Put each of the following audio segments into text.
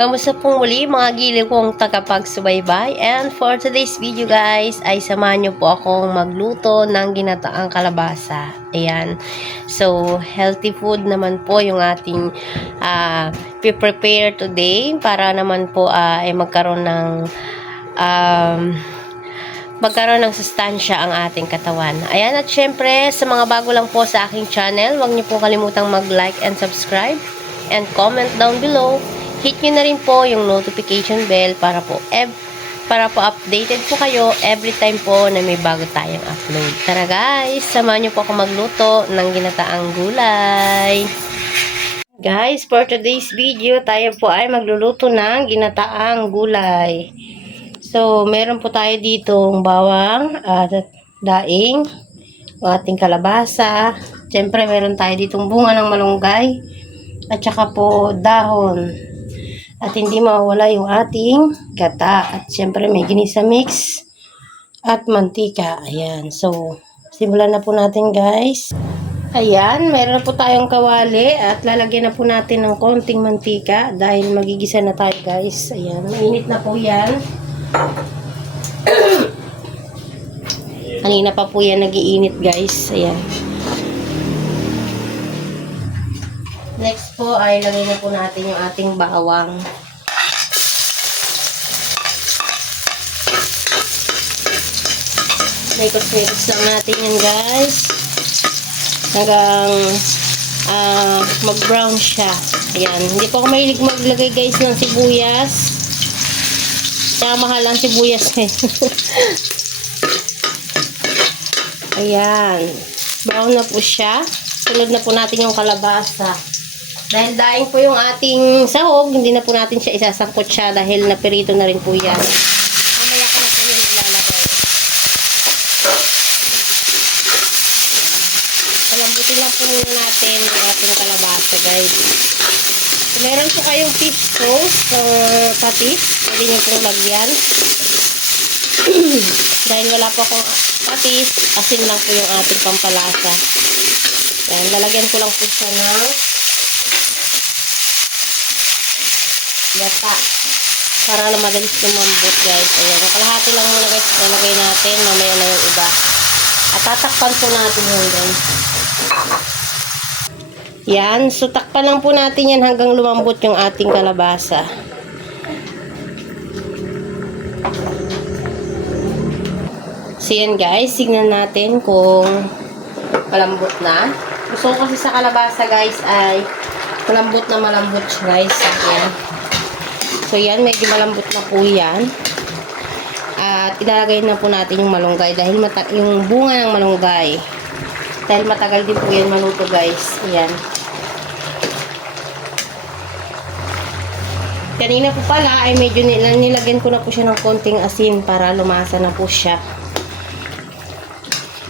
Kamusta pong muli mga giliw kong tagapagsubaybay? And for today's video guys, ay samahan nyo po akong magluto ng ginataang kalabasa. Ayan. So, healthy food naman po yung ating prepare today para naman po ay magkaroon ng sustansya ang ating katawan. Ayan, at syempre, sa mga bago lang po sa aking channel, huwag niyo po kalimutang mag-like and subscribe and comment down below. Hit nyo na rin po yung notification bell para po updated po kayo every time po na may bago tayong upload. Tara guys, samahan nyo po ako magluto ng ginataang gulay. Guys, for today's video, tayo po ay magluluto ng ginataang gulay. So, meron po tayo ditong bawang at daing, ating kalabasa. Siyempre, meron tayo ditong bunga ng malunggay at saka po dahon. At hindi mawawala yung ating gata. At siyempre, may ginisa mix at mantika. Ayan. So, simulan na po natin guys. Ayan, meron na po tayong kawali at lalagyan na po natin ng konting mantika dahil magigisa na tayo guys. Ayan, mainit na po yan. Kanina pa po yan nagiinit guys. Ayan. Next po ay lagay na po natin yung ating bawang. Mikos-mikos lang natin yan guys. Hanggang mag-brown siya. Ayan. Hindi po ako mahilig maglagay guys ng sibuyas. Kaya mahal ang sibuyas ngayon. Ayan. Brown na po siya. Sunod na po natin yung kalabasa. Dahil daing po yung ating sahog, hindi na po natin siya isasangkot siya dahil napirito na rin po yan. Mamaya ko na po yung ilalagay. Palambutin lang po muna natin yung ating kalabasa guys. Kung meron po kayong fish sauce or patis, pwede nyo pong lagyan. Dahil wala po akong patis, asin lang po yung ating pampalasa. Yan, lalagyan ko lang po siya ng gata para lang madalis lumambot guys. Ayan, kalahati lang muna guys nalagay natin, mamaya na yung iba at tatakpan po natin yun guys. Yan, so takpan lang po natin yan hanggang lumambot yung ating kalabasa. So yan guys, tignan natin kung malambot na. Gusto ko kasi sa kalabasa guys ay malambot siya guys. Ayan. So yan, medyo malambot na po yan. At ilalagay na po natin yung malunggay dahil yung bunga ng malunggay. Dahil matagal din po yan maluto guys. Ayan. Kanina po pala ay medyo nilagyan ko na po siya ng konting asin para lumasa na po siya.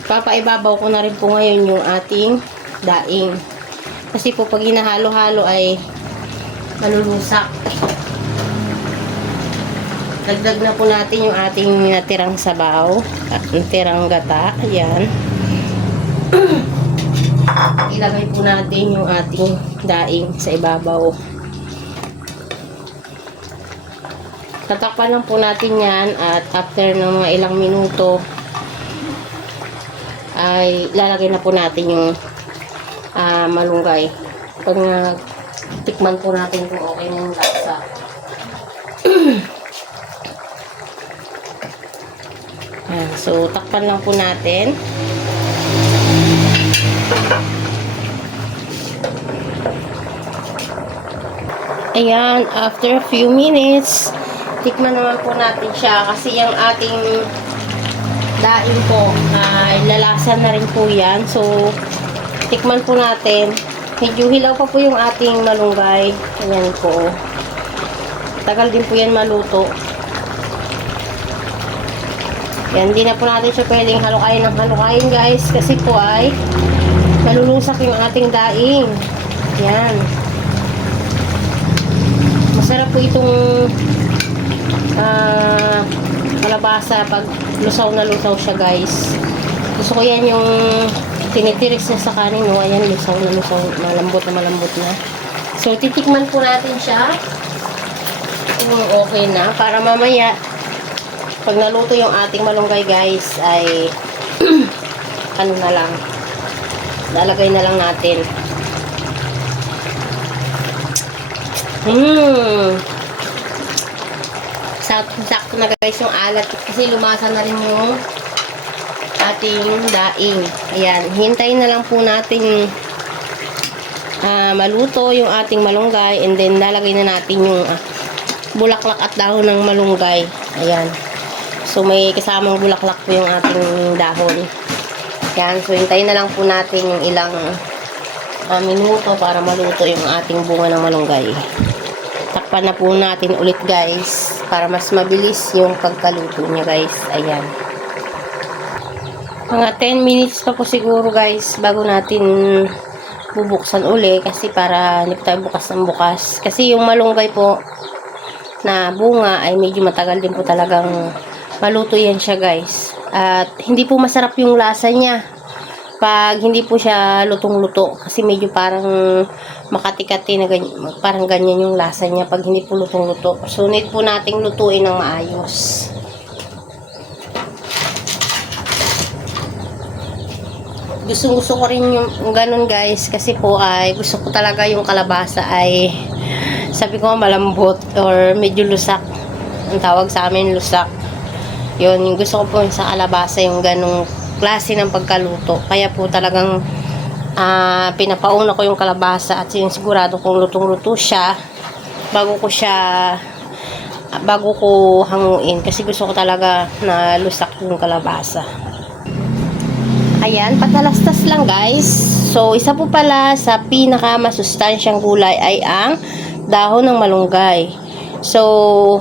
Papaibabaw ko na rin po ngayon yung ating daing. Kasi po pag hinahalo-halo ay malulusak. Dagdag na po natin yung ating natirang sabaw at natirang gata. Ayan. Ilagay po natin yung ating daing sa ibabaw. Tatakpan lang po natin yan at after ng mga ilang minuto ay lalagay na po natin yung malunggay. Pag tikman po natin kung okay na yung lasa. So, takpan lang po natin. Ayan, after a few minutes, tikman naman po natin siya kasi yung ating daing po ay lalasan na rin po yan. So, tikman po natin. Medyo hilaw pa po yung ating malunggay. Ayan po. Tagal din po yan maluto. Yan, hindi na po natin siya pwedeng halukayin ng halukayin guys. Kasi po ay nalulusak yung ating daing. Yan. Masarap po itong kalabasa pag lusaw na lusaw siya guys. Gusto ko yan yung tinitiris niya sa kanin. No? Ayan, lusaw na lusaw. Malambot na malambot na. So, titikman po natin siya. kung okay na para mamaya pag naluto yung ating malunggay guys ay ano na lang, lalagay na lang natin. Sakto na guys yung alat kasi lumasa na rin yung ating daing. Ayan, hintayin na lang po natin maluto yung ating malunggay, and then lalagay na natin yung bulaklak at dahon ng malunggay. Ayan. So, may kasamang bulaklak po yung ating dahon. Yan. So, hintayin na lang po natin yung ilang minuto para maluto yung ating bunga ng malunggay. Takpan na po natin ulit guys para mas mabilis yung pagkaluto niya guys. Ayan. Mga 10 minutes pa po siguro guys bago natin bubuksan uli kasi para hindi tayo bukas ng bukas. Kasi yung malunggay po na bunga ay medyo matagal din po talagang maluto yan siya guys. At hindi po masarap yung lasa niya pag hindi po siya lutong-luto. Kasi medyo parang makati-kati na ganyan, parang ganyan yung lasa niya pag hindi po lutong-luto. So need po nating lutuin ng maayos. Gusto ko rin yung ganun guys kasi po ay gusto ko talaga yung kalabasa ay sabi ko malambot or medyo lusak. Ang tawag sa amin lusak. Yun, yung gusto ko po sa kalabasa yung ganung klase ng pagkaluto. Kaya po talagang pinapauna ko yung kalabasa at sigurado kong lutong-luto siya bago ko hanguin kasi gusto ko talaga na lusak yung kalabasa. Ayan, patalastas lang guys. So, isa po pala sa pinakamasustansyang gulay ay ang dahon ng malunggay. So,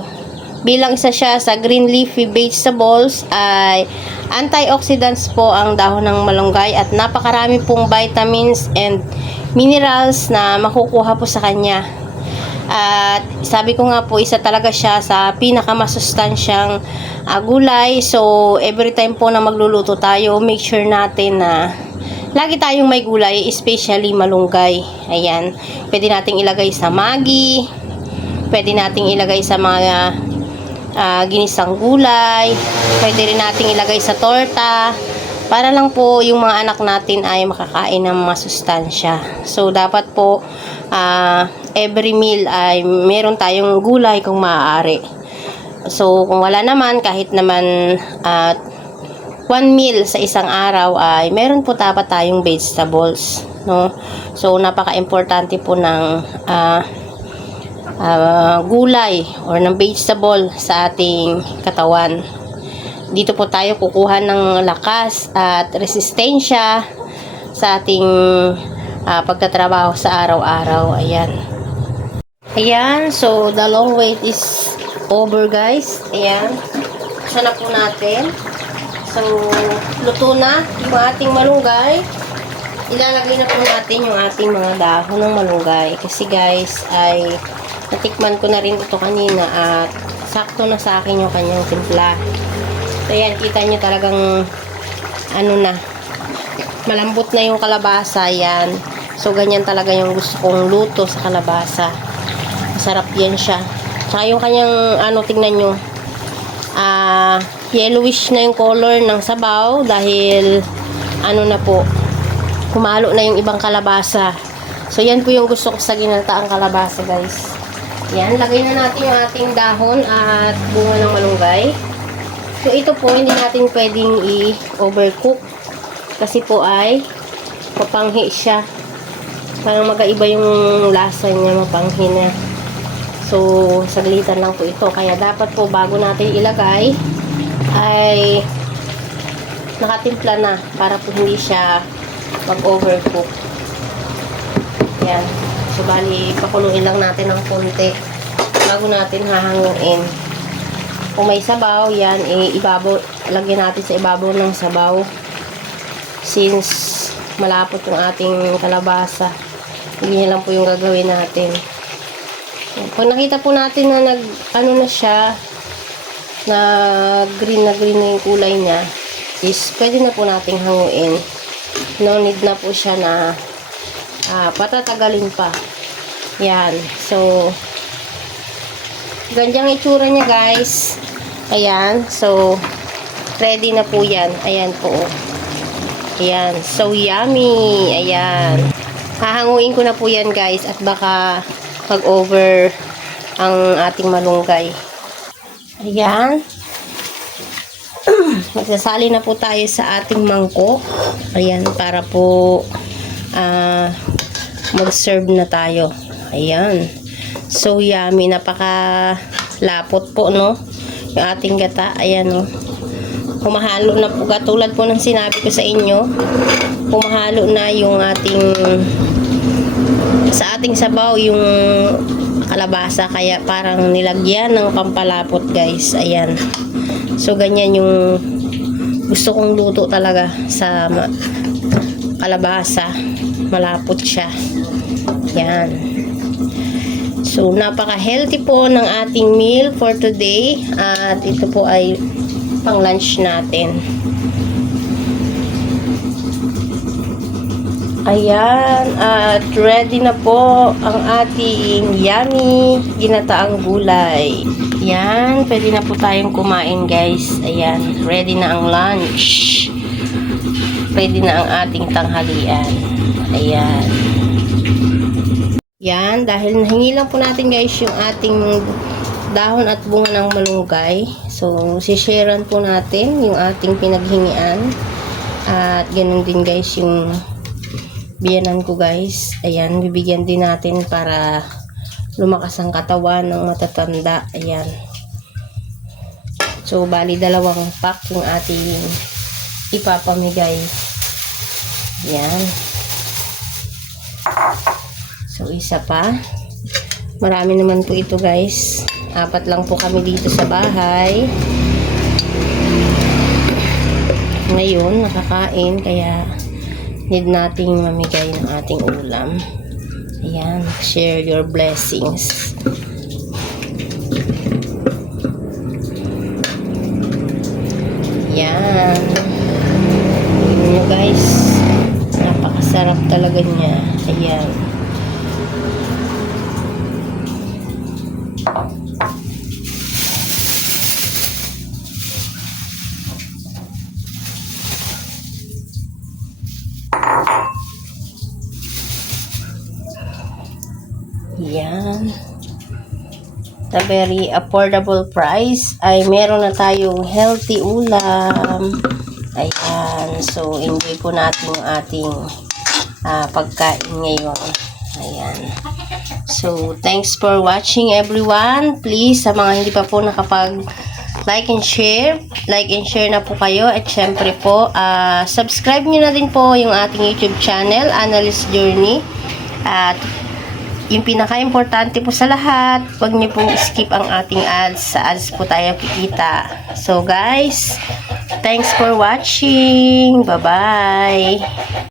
bilang isa siya sa green leafy vegetables ay antioxidants po ang dahon ng malunggay at napakarami pong vitamins and minerals na makukuha po sa kanya. At sabi ko nga po, isa talaga siya sa pinakamasustansyang gulay. So, every time po na magluluto tayo, make sure natin na lagi tayong may gulay, especially malunggay. Ayan. Pwede nating ilagay sa magi. Pwede nating ilagay sa mga ginisang gulay. Pwede rin nating ilagay sa torta. Para lang po yung mga anak natin ay makakain ng mga sustansya. So, dapat po every meal ay meron tayong gulay kung maaari. So, kung wala naman, kahit naman 1 meal sa isang araw ay meron po dapat tayong vegetables, no? So, napaka-importante po ng gulay or ng vegetable sa ating katawan. Dito po tayo kukuha ng lakas at resistensya sa ating pagtatrabaho sa araw-araw. Ayan. Ayan. So, the long wait is over guys. Ayan. Buksan na po natin. So, luto na yung ating malunggay. Ilalagay na po natin yung ating mga dahon ng malunggay. Kasi guys, ay natikman ko na rin ito kanina at sakto na sa akin yung kanyang timpla. So, ayan, kita nyo talagang ano na, malambot na yung kalabasa, yan. So, ganyan talaga yung gusto kong luto sa kalabasa. Masarap yan siya. Saka yung kanyang, tingnan nyo, yellowish na yung color ng sabaw dahil, na po, kumalo na yung ibang kalabasa. So, yan po yung gusto ko sa ginataang kalabasa, guys. Yan, lagay na natin yung ating dahon at bunga ng malunggay. So, ito po, hindi natin pwedeng i-overcook. Kasi po ay mapanghi siya. Parang magkaiba yung lasa niya, mapanghi na. So, saglitan lang po ito. Kaya dapat po, bago natin ilagay, ay nakatimpla na para po hindi siya mag-overcook. Yan. So, bali, pakuluin lang natin ng konti bago natin hahanguin. Kung may sabaw, yan, ibabaw, lagyan natin sa ibabaw ng sabaw. Since malapot yung ating kalabasa, hindi lang po yung gagawin natin. Yan. Kung nakita po natin na na siya, na green na yung kulay niya, is pwede na po nating hanguin. No need na po siya na patatagalin pa. Yan. So, Ganyang itsura niya, guys. Ayan. So, ready na po yan. Ayan po. Ayan. So, yummy. Ayan. Hahanguin ko na po yan, guys. At baka mag-over ang ating malunggay. Ayan. Magsasali na po tayo sa ating mangkok. Ayan. Para po mag-serve na tayo. Ayan. So, yummy. Napaka-lapot po, no? Yung ating gata. Ayan, no? Humahalo na po. Katulad po ng sinabi ko sa inyo. Humahalo na yung sa ating sabaw, yung kalabasa. Kaya parang nilagyan ng pampalapot, guys. Ayan. So, ganyan yung gusto kong luto talaga sa kalabasa. Malapot siya. Yan. So, napaka-healthy po ng ating meal for today. At ito po ay pang lunch natin. Ayan. At ready na po ang ating yummy ginataang gulay. Ayan. Pwede na po tayong kumain, guys. Ayan. Ready na ang lunch. Pwede na ang ating tanghalian. Ayan. Yan, dahil nahingi lang po natin, guys, yung ating dahon at bunga ng malunggay. So, sisharean po natin yung ating pinaghingian. At ganun din, guys, yung biyanan ko, guys. Ayan, bibigyan din natin para lumakas ang katawan ng matatanda. Ayan. So, bali 2 pack yung ating ipapamigay. Ayan. So, isa pa. Marami naman po ito, guys. 4 lang po kami dito sa bahay. Ngayon, nakakain. Kaya, need nating mamigay ng ating ulam. Ayan. Share your blessings. Ayan. Ayan nyo, guys. Napakasarap talaga niya. Ayan. Yan. The very affordable price ay meron na tayong healthy ulam. Ayan. So, enjoy po natin yung ating pagkain ngayon. Ayan. So, thanks for watching, everyone. Please, sa mga hindi pa po like and share na po kayo. At syempre po, subscribe nyo na din po yung ating YouTube channel, Annalise Journey. At yung pinaka-importante po sa lahat, huwag niyo pong skip ang ating ads. Sa ads po tayo kikita. So guys, thanks for watching. Bye-bye.